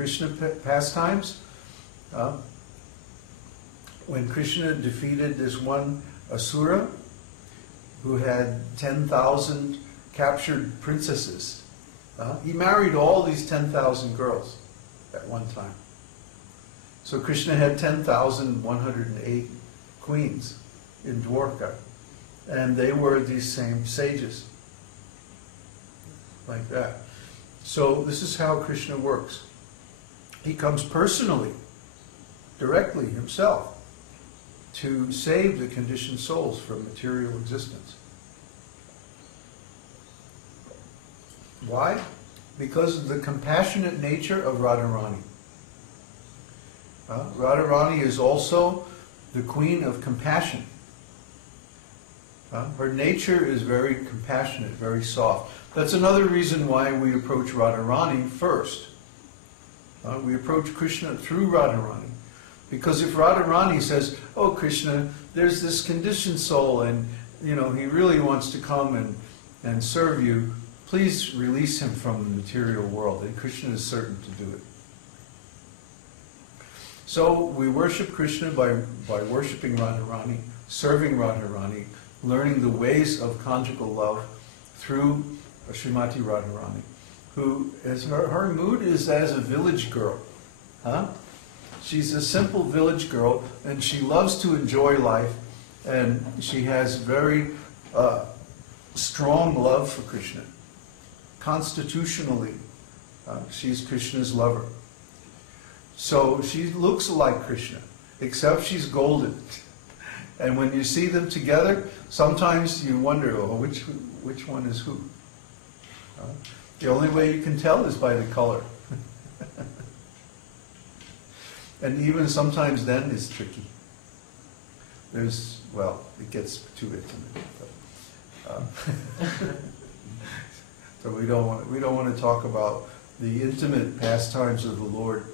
Krishna pastimes, when Krishna defeated this one asura who had 10,000 captured princesses, he married all these 10,000 girls at one time. So Krishna had 10,108 queens in Dwarka, and they were these same sages, like that. So this is how Krishna works. He comes personally, directly himself, to save the conditioned souls from material existence. Why? Because of the compassionate nature of Radharani. Radharani is also the queen of compassion. Her nature is very compassionate, very soft. That's another reason why we approach Radharani first. We approach Krishna through Radharani. Because if Radharani says, oh Krishna, there's this conditioned soul and he really wants to come and serve you, please release him from the material world. And Krishna is certain to do it. So we worship Krishna by worshiping Radharani, serving Radharani, learning the ways of conjugal love through Srimati Radharani, who is her mood is as a village girl. She's a simple village girl, and she loves to enjoy life, and she has very strong love for Krishna. Constitutionally, she's Krishna's lover. So she looks like Krishna, except she's golden. And when you see them together, sometimes you wonder, oh, which one is who? The only way you can tell is by the color. And even sometimes then it's tricky. It gets too intimate. So we don't want to talk about the intimate pastimes of the Lord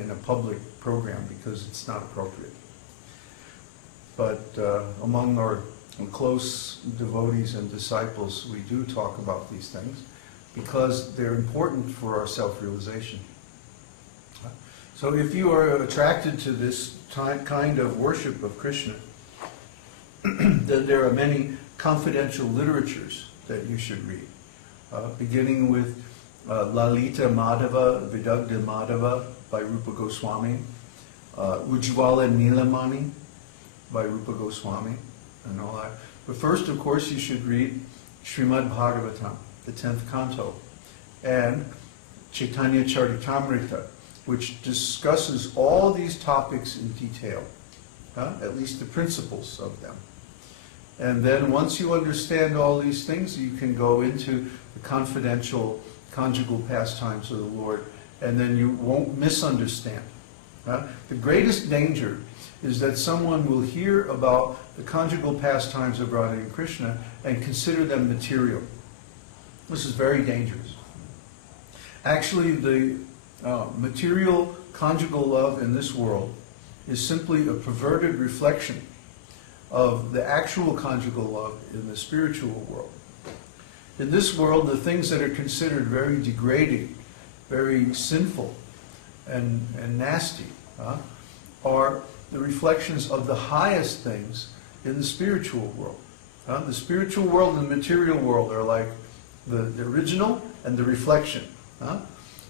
in a public program because it's not appropriate. But among our close devotees and disciples, we do talk about these things because they're important for our self-realization. So if you are attracted to this kind of worship of Krishna, then there are many confidential literatures that you should read, beginning with Lalita Madhava, Vidagdha Madhava by Rupa Goswami, Ujjwala Nilamani by Rupa Goswami, and all that. But first, of course, you should read Srimad Bhagavatam, the 10th canto, and Chaitanya Charitamrita, which discusses all these topics in detail, at least the principles of them. And then once you understand all these things, you can go into the confidential conjugal pastimes of the Lord, and then you won't misunderstand. The greatest danger is that someone will hear about the conjugal pastimes of Radha and Krishna and consider them material. This is very dangerous. Actually, the material conjugal love in this world is simply a perverted reflection of the actual conjugal love in the spiritual world. In this world, the things that are considered very degrading, very sinful, and nasty are the reflections of the highest things in the spiritual world. The spiritual world and the material world are like the original and the reflection.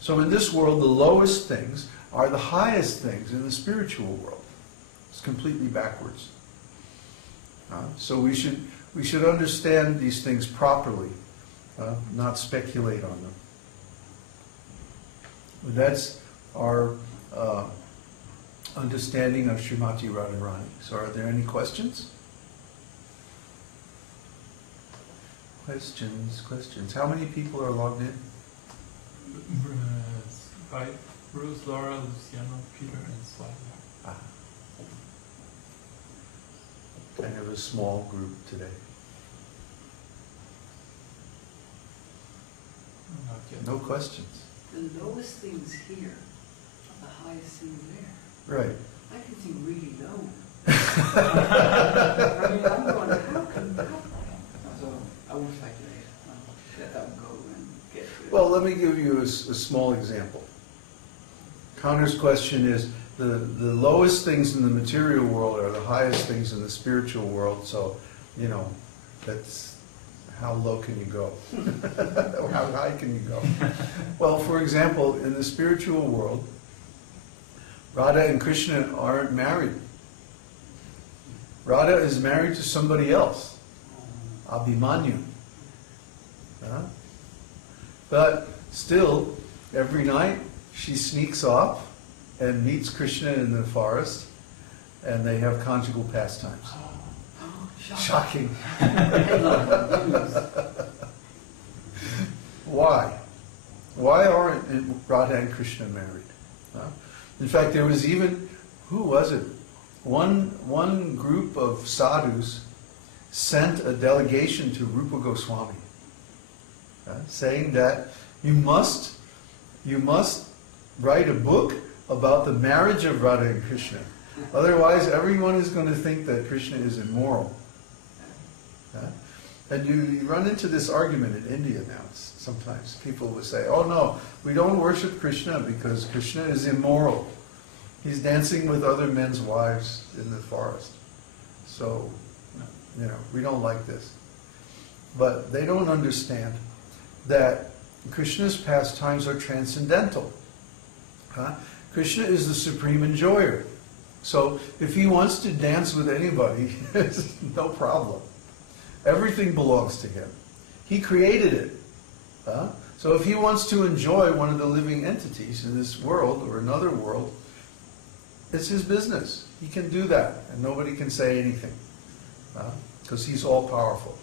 So in this world, the lowest things are the highest things in the spiritual world. It's completely backwards. So we should understand these things properly, not speculate on them. That's our understanding of Srimati Radharani. So are there any questions? Questions. How many people are logged in? By Bruce, Laura, Luciano, Peter, and Swagger. Kind of a small group today. Not yet. No questions. The lowest things here are the highest things there. Right. I can see really low. I mean, I'm going, how can that? So I won't speculate. Let them go and get rid of it. Well, let me give you a small example. Connor's question is, the lowest things in the material world are the highest things in the spiritual world, so, you know, that's, how low can you go? How high can you go? Well, for example, in the spiritual world, Radha and Krishna aren't married. Radha is married to somebody else, Abhimanyu. But still, every night she sneaks off and meets Krishna in the forest, and they have conjugal pastimes. Shocking. Why? Why aren't Radha and Krishna married? In fact, there was even, who was it? One group of sadhus sent a delegation to Rupa Goswami, saying that you must write a book about the marriage of Radha and Krishna. Otherwise, everyone is going to think that Krishna is immoral. And you run into this argument in India now. Sometimes people will say, oh no, we don't worship Krishna because Krishna is immoral. He's dancing with other men's wives in the forest. So, you know, we don't like this. But they don't understand that Krishna's pastimes are transcendental. Krishna is the supreme enjoyer. So if he wants to dance with anybody, it's no problem. Everything belongs to him. He created it. So if he wants to enjoy one of the living entities in this world or another world, it's his business. He can do that, and nobody can say anything, because he's all powerful.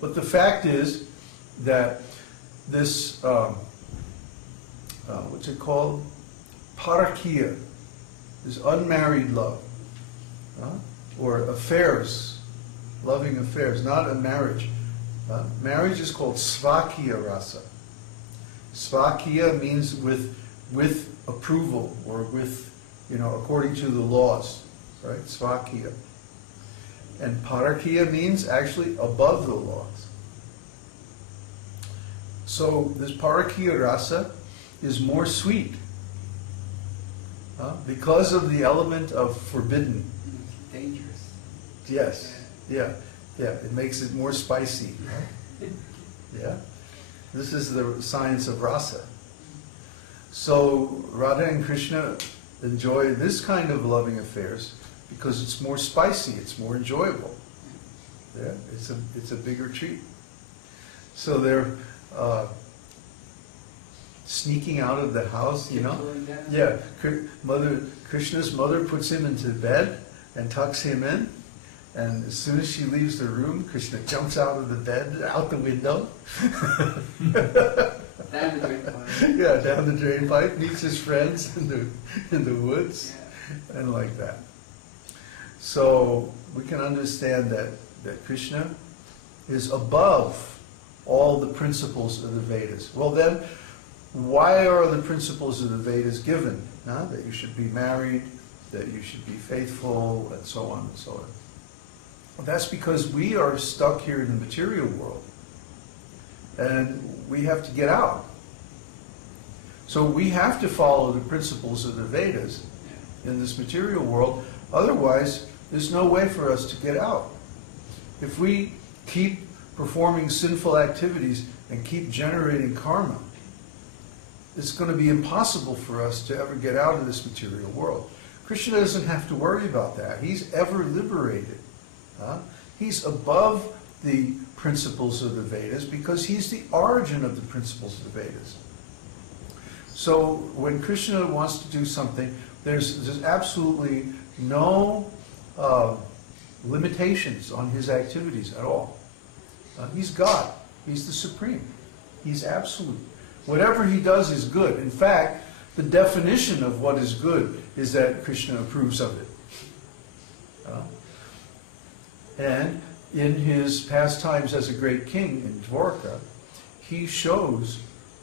But the fact is that this, what's it called? Parakiya, is unmarried love, or affairs, loving affairs, not a marriage. Marriage is called svakiya rasa. Svakiya means with approval, or with, you know, according to the laws, right? Svakiya. And parakiya means actually above the laws. So this parakiya rasa is more sweet because of the element of forbidden. Dangerous. Yes, yeah. It makes it more spicy. Right? Yeah. This is the science of rasa. So Radha and Krishna enjoy this kind of loving affairs because it's more spicy, it's more enjoyable. Yeah, it's a bigger treat. So they're sneaking out of the house, you know. Yeah, Krishna's mother puts him into bed and tucks him in. And as soon as she leaves the room, Krishna jumps out of the bed, out the window. Down the drain pipe. Yeah, down the drain pipe, meets his friends in the woods, and like that. So we can understand that Krishna is above all the principles of the Vedas. Well then, why are the principles of the Vedas given? That you should be married, that you should be faithful, and so on and so on. Well, that's because we are stuck here in the material world, and we have to get out. So we have to follow the principles of the Vedas in this material world, otherwise there's no way for us to get out. If we keep performing sinful activities and keep generating karma, it's going to be impossible for us to ever get out of this material world. Krishna doesn't have to worry about that. He's ever liberated. He's above the principles of the Vedas because he's the origin of the principles of the Vedas. So when Krishna wants to do something, there's absolutely no limitations on his activities at all. He's God. He's the Supreme. He's absolute. Whatever he does is good. In fact, the definition of what is good is that Krishna approves of it. And in his pastimes as a great king in Dwarka, he shows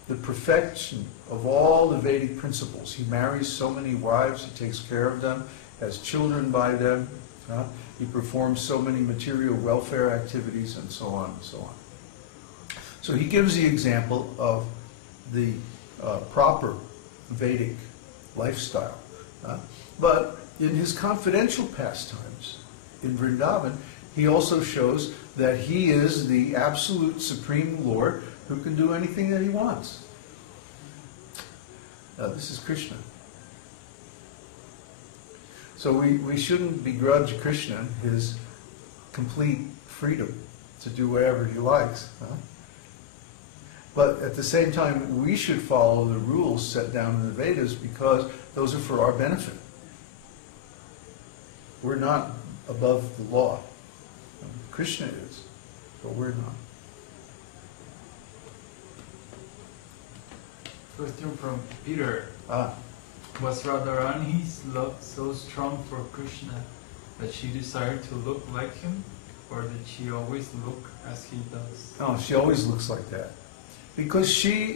the perfection of all the Vedic principles. He marries so many wives, he takes care of them, has children by them, he performs so many material welfare activities, and so on and so on. So he gives the example of the proper Vedic lifestyle. But in his confidential pastimes in Vrindavan, he also shows that he is the absolute supreme Lord who can do anything that he wants. This is Krishna. So we shouldn't begrudge Krishna his complete freedom to do whatever he likes. But at the same time, we should follow the rules set down in the Vedas because those are for our benefit. We're not above the law. Krishna is, but we're not. Question from Peter. Ah, Was Radharani's love so strong for Krishna that she desired to look like him? Or did she always look as he does? no, she always looks like that. Because she